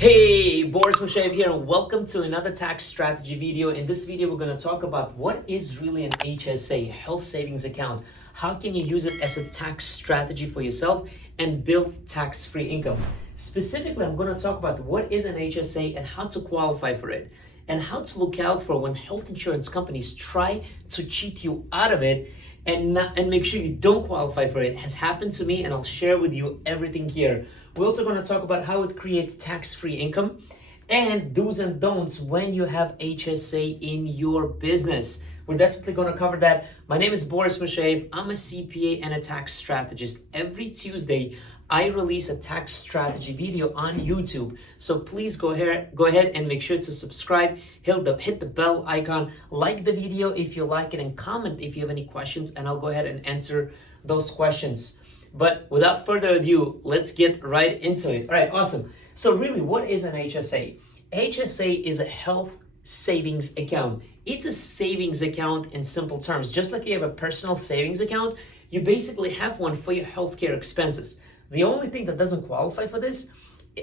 Hey, Boris Moshev here, and welcome to another tax strategy video. In this video, we're going to talk about what is really an HSA, health savings account. How can you use it as a tax strategy for yourself and build tax-free income? Specifically, I'm going to talk about what is an HSA and how to qualify for it, and how to look out for when health insurance companies try to cheat you out of it and make sure you don't qualify for it. It has happened to me, and I'll share with you everything here. We're also going to talk about how it creates tax-free income and do's and don'ts when you have HSA in your business. We're definitely going to cover that. My name is Boris Moshev. I'm a CPA and a tax strategist. Every Tuesday, I release a tax strategy video on YouTube. So please go ahead and make sure to subscribe, hit the bell icon, like the video if you like it, and comment if you have any questions, and I'll go ahead and answer those questions. But without further ado, let's get right into it. All right, awesome. So really, what is an HSA? HSA is a health savings account. It's a savings account in simple terms. Just like you have a personal savings account, you basically have one for your healthcare expenses. The only thing that doesn't qualify for this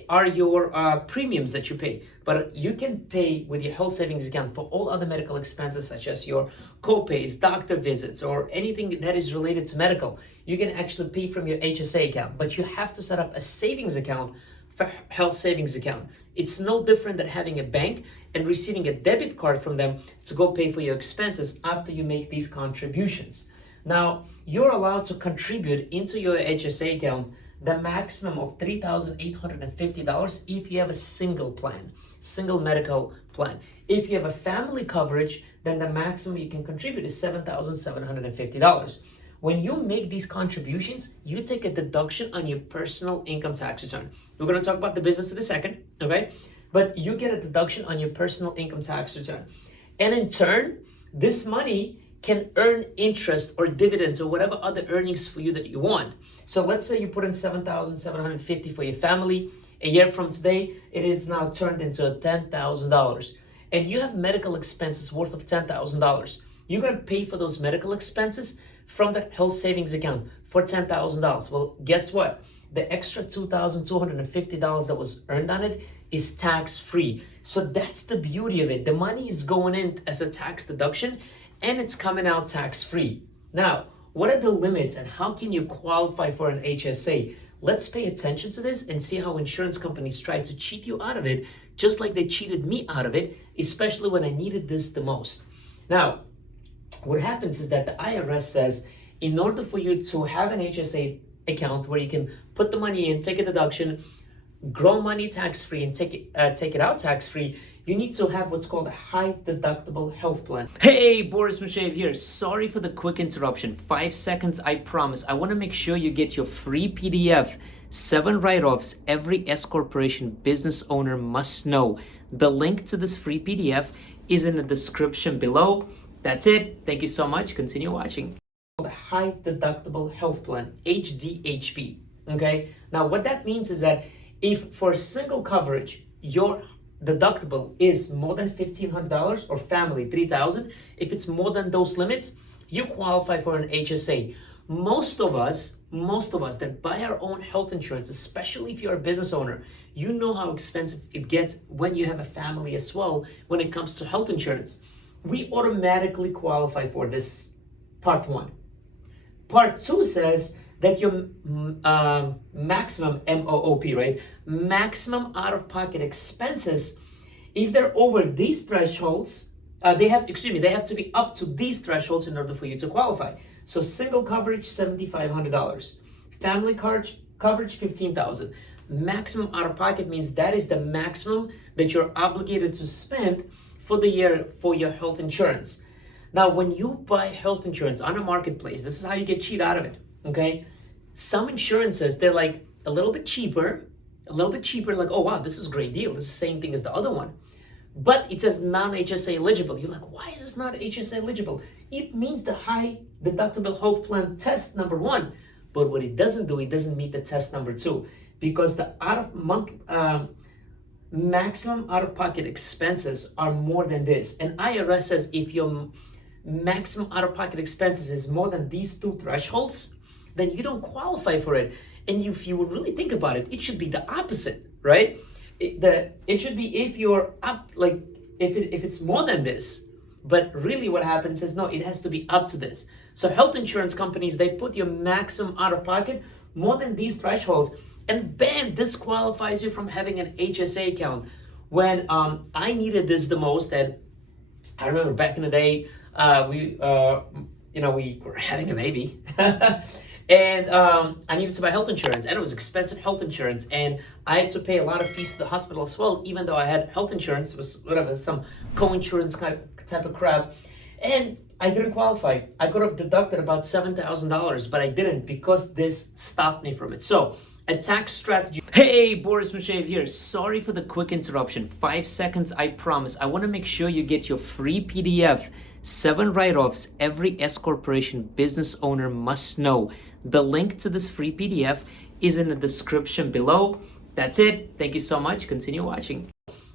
are your premiums that you pay. But you can pay with your health savings account for all other medical expenses, such as your co-pays, doctor visits, or anything that is related to medical. You can actually pay from your HSA account, but you have to set up a savings account for health savings account. It's no different than having a bank and receiving a debit card from them to go pay for your expenses after you make these contributions. Now, you're allowed to contribute into your HSA account the maximum of $3,850 if you have a single medical plan. If you have a family coverage, then the maximum you can contribute is $7,750. When you make these contributions, you take a deduction on your personal income tax return. We're going to talk about the business in a second, okay? But you get a deduction on your personal income tax return. And in turn, this money can earn interest or dividends or whatever other earnings for you that you want. So let's say you put in $7,750 for your family. A year from today, it is now turned into $10,000. And you have medical expenses worth of $10,000. You're going to pay for those medical expenses from that health savings account for $10,000. Well, guess what? The extra $2,250 that was earned on it is tax-free. So that's the beauty of it. The money is going in as a tax deduction, and it's coming out tax-free. Now, what are the limits and how can you qualify for an HSA? Let's pay attention to this and see how insurance companies try to cheat you out of it, just like they cheated me out of it, especially when I needed this the most. Now, what happens is that the IRS says, in order for you to have an HSA account where you can put the money in, take a deduction, grow money tax-free, and take it out tax-free, you need to have what's called a High Deductible Health Plan. Hey, Boris Moshev here. Sorry for the quick interruption. 5 seconds, I promise. I want to make sure you get your free PDF, 7 write-offs every S Corporation business owner must know. The link to this free PDF is in the description below. That's it. Thank you so much. Continue watching. The High Deductible Health Plan, HDHP. Okay? Now, what that means is that if for single coverage, your deductible is more than $1,500 or family $3,000, if it's more than those limits, you qualify for an HSA. Most of us that buy our own health insurance, especially if you're a business owner, you know how expensive it gets when you have a family as well when it comes to health insurance. We automatically qualify for this part 1. Part 2 says that your maximum MOOP, right? Maximum out-of-pocket expenses, if they're over these thresholds, they have to be up to these thresholds in order for you to qualify. So single coverage, $7,500. Family coverage, $15,000. Maximum out-of-pocket means that is the maximum that you're obligated to spend for the year for your health insurance. Now, when you buy health insurance on a marketplace, this is how you get cheated out of it, okay? Some insurances, they're like a little bit cheaper, like, oh wow, this is a great deal. This is the same thing as the other one. But it says non-HSA eligible. You're like, why is this not HSA eligible? It means the High Deductible Health Plan test number 1. But what it doesn't do, it doesn't meet the test number 2. Because the maximum out-of-pocket expenses are more than this. And IRS says if your maximum out-of-pocket expenses is more than these 2 thresholds, then you don't qualify for it. And if you would really think about it, it should be the opposite, right? it should be if you're up, like if it's more than this. But really what happens is, no, it has to be up to this. So health insurance companies, they put your maximum out of pocket more than these thresholds, and bam, disqualifies you from having an HSA account. When I needed this the most, and I remember back in the day, we were having a baby, and I needed to buy health insurance, and it was expensive health insurance, and I had to pay a lot of fees to the hospital as well, even though I had health insurance. It was whatever, some co-insurance type of crap, and I didn't qualify. I could have deducted about $7,000, but I didn't because this stopped me from it. So a tax strategy. Hey, Boris Mushev here. Sorry for the quick interruption. 5 seconds, I promise. I want to make sure you get your free PDF, 7 write-offs every S corporation business owner must know. The link to this free PDF is in the description below. That's it. Thank you so much. Continue watching.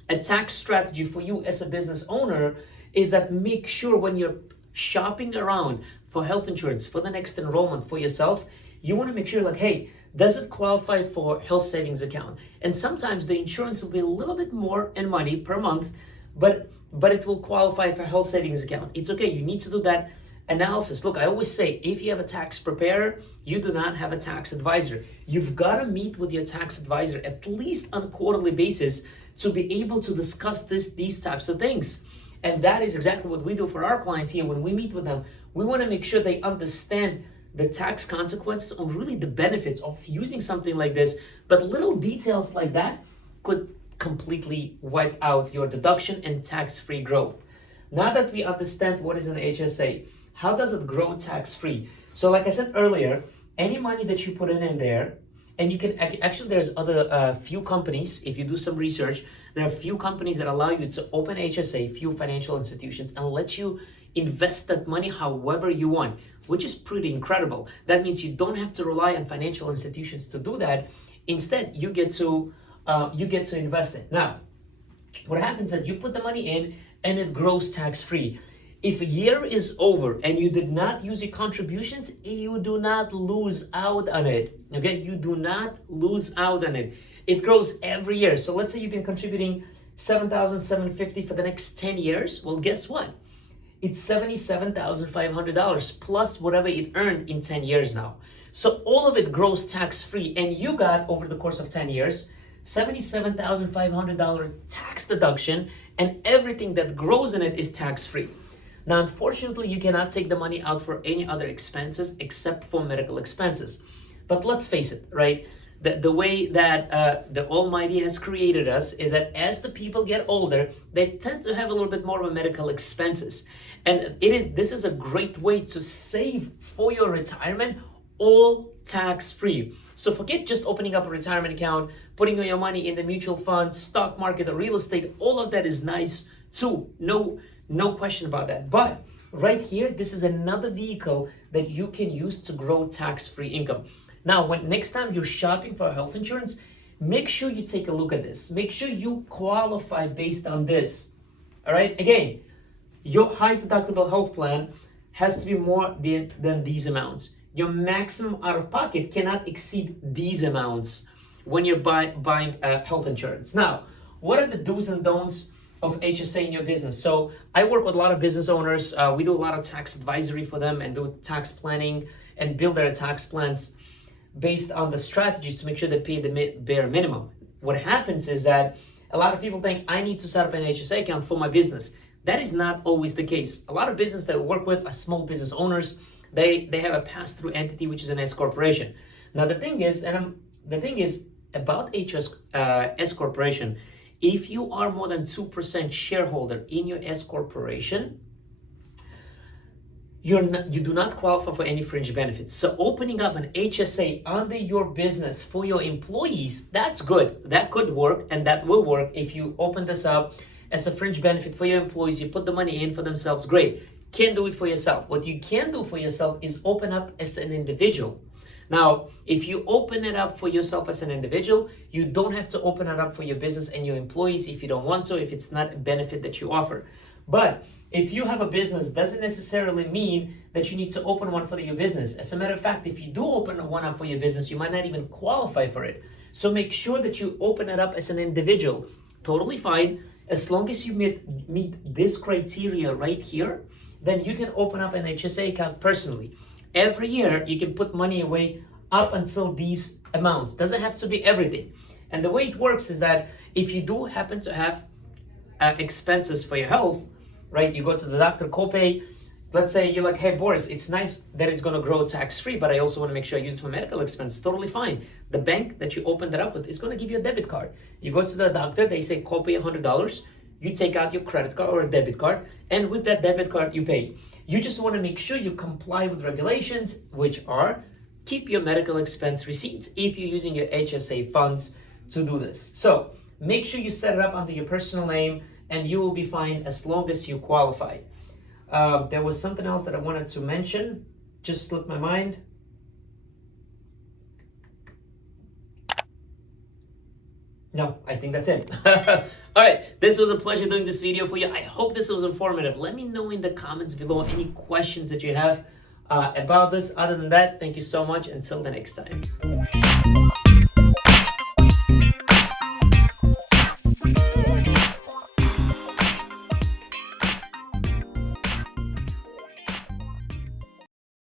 A tax strategy for you as a business owner is that make sure when you're shopping around for health insurance, for the next enrollment for yourself, you want to make sure, like, hey, does it qualify for health savings account? And sometimes the insurance will be a little bit more in money per month, but it will qualify for health savings account. It's okay. You need to do that analysis. Look, I always say, if you have a tax preparer, you do not have a tax advisor. You've got to meet with your tax advisor at least on a quarterly basis to be able to discuss these types of things. And that is exactly what we do for our clients here. When we meet with them, we want to make sure they understand the tax consequences or really the benefits of using something like this. But little details like that could completely wipe out your deduction and tax-free growth. Now that we understand what is an HSA, how does it grow tax-free? So like I said earlier, any money that you put in there, and you can actually, there's other few companies, if you do some research, there are few companies that allow you to open HSA, few financial institutions, and let you invest that money however you want, which is pretty incredible. That means you don't have to rely on financial institutions to do that. Instead, you get to invest it. Now, what happens is that you put the money in and it grows tax-free. If a year is over and you did not use your contributions, you do not lose out on it. Okay, you do not lose out on it. It grows every year. So let's say you've been contributing $7,750 for the next 10 years. Well, guess what? It's $77,500 plus whatever it earned in 10 years now. So all of it grows tax-free, and you got, over the course of 10 years, $77,500 tax deduction, and everything that grows in it is tax-free. Now, unfortunately, you cannot take the money out for any other expenses except for medical expenses. But let's face it, right? The way that the Almighty has created us is that as the people get older, they tend to have a little bit more of a medical expenses. And this is a great way to save for your retirement, all tax-free. So forget just opening up a retirement account, putting your money in the mutual fund, stock market, or real estate. All of that is nice too. No question about that. But right here, this is another vehicle that you can use to grow tax-free income. Now, when next time you're shopping for health insurance, make sure you take a look at this. Make sure you qualify based on this. All right. Again, your high deductible health plan has to be more than these amounts. Your maximum out of pocket cannot exceed these amounts when you're buying health insurance. Now, what are the do's and don'ts of HSA in your business? So I work with a lot of business owners. We do a lot of tax advisory for them and do tax planning and build their tax plans based on the strategies to make sure they pay the bare minimum. What happens is that a lot of people think I need to set up an HSA account for my business. That is not always the case. A lot of business that we work with are small business owners. They have a pass-through entity, which is an S corporation. Now the thing is about S corporation, if you are more than 2% shareholder in your S corporation, you do not qualify for any fringe benefits. So opening up an HSA under your business for your employees, that's good. That could work, and that will work if you open this up as a fringe benefit for your employees. You put the money in for themselves, great. Can't do it for yourself. What you can do for yourself is open up as an individual. Now, if you open it up for yourself as an individual, you don't have to open it up for your business and your employees if you don't want to, if it's not a benefit that you offer. But if you have a business, doesn't necessarily mean that you need to open one for your business. As a matter of fact, if you do open one up for your business, you might not even qualify for it. So make sure that you open it up as an individual. Totally fine. As long as you meet this criteria right here, then you can open up an HSA account personally. Every year, you can put money away up until these amounts. Doesn't have to be everything. And the way it works is that if you do happen to have expenses for your health, right? You go to the doctor, copay. Let's say you're like, hey, Boris, it's nice that it's going to grow tax-free, but I also want to make sure I use it for medical expense. Totally fine. The bank that you opened it up with is going to give you a debit card. You go to the doctor, they say copay $100. You take out your credit card or a debit card, and with that debit card, you pay. You just want to make sure you comply with regulations, which are keep your medical expense receipts if you're using your HSA funds to do this. So make sure you set it up under your personal name, and you will be fine as long as you qualify. There was something else that I wanted to mention, just slipped my mind. No, I think that's it. All right, this was a pleasure doing this video for you. I hope this was informative. Let me know in the comments below any questions that you have about this. Other than that, thank you so much. Until the next time.